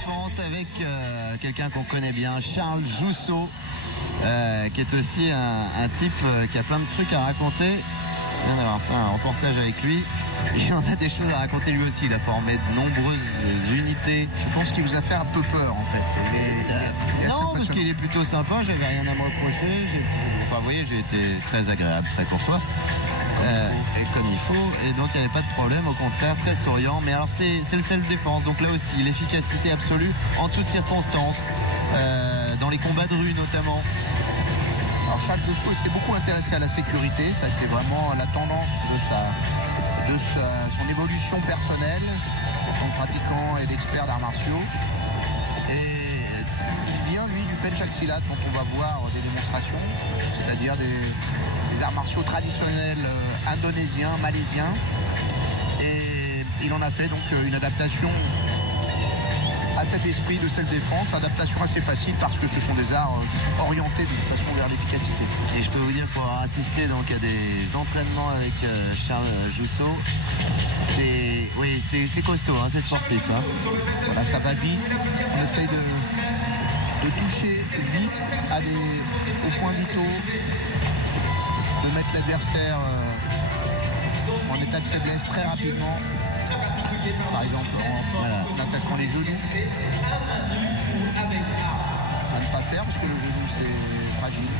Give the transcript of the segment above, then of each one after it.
défense avec quelqu'un qu'on connaît bien, Charles Jousseau, qui est aussi un type qui a plein de trucs à raconter. On vient d'avoir fait un reportage avec lui. Il en a des choses à raconter lui aussi. Il a formé de nombreuses unités. Je pense qu'il vous a fait un peu peur en fait. Non, parce qu'il est plutôt sympa. J'avais rien à me reprocher. Enfin, vous voyez, j'ai été très agréable, très courtois. Et comme il faut. Et donc, il n'y avait pas de problème. Au contraire, très souriant. Mais alors, c'est le self-défense. Donc là aussi, l'efficacité absolue en toutes circonstances. Dans les combats de rue notamment. Alors Charles Jousseau s'est beaucoup intéressé à la sécurité, ça a été vraiment la tendance de son évolution personnelle, en pratiquant et d'expert d'arts martiaux. Et il vient lui du Pencak Silat dont on va voir des démonstrations, c'est-à-dire des arts martiaux traditionnels indonésiens, malaisiens. Et il en a fait donc une adaptation à cet esprit de self-défense, adaptation assez facile parce que ce sont des arts orientés de toute façon vers l'efficacité. Et je peux vous dire, pour avoir assisté donc à des entraînements avec Charles Jousseau, c'est costaud, hein, c'est sportif. Hein. Voilà, ça va vite, on essaye de toucher vite aux points vitaux, de mettre l'adversaire en état de faiblesse très rapidement. Par exemple en attaquant les genoux. À ne pas faire parce que le genou c'est fragile.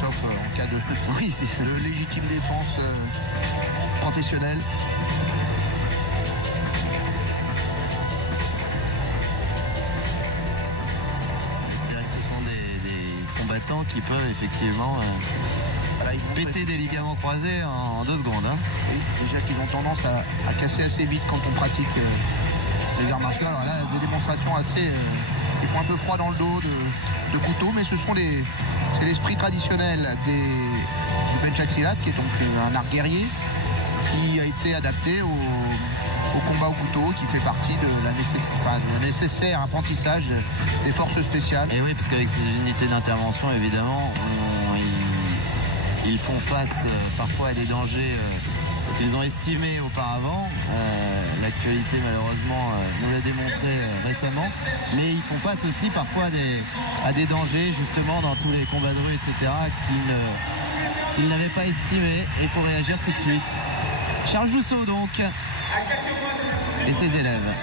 Sauf en cas de légitime défense professionnelle. Ce sont des combattants qui peuvent effectivement péter des ligaments croisés en 2 secondes. Hein. Oui, déjà qu'ils ont tendance à casser assez vite quand on pratique les arts martiaux. Alors là, des démonstrations assez... ils font un peu froid dans le dos de couteau, mais c'est l'esprit traditionnel du Pencak Silat, qui est donc un art guerrier, qui a été adapté au combat au couteau, qui fait partie de la nécessaire apprentissage des forces spéciales. Et oui, parce qu'avec ces unités d'intervention, évidemment, ils font face parfois à des dangers qu'ils ont estimés auparavant. L'actualité malheureusement nous l'a démontré récemment. Mais ils font face aussi parfois à des dangers justement dans tous les combats de rue, etc. qu'ils n'avaient pas estimés. Et il faut réagir tout de suite. Charles Jousseau donc et ses élèves.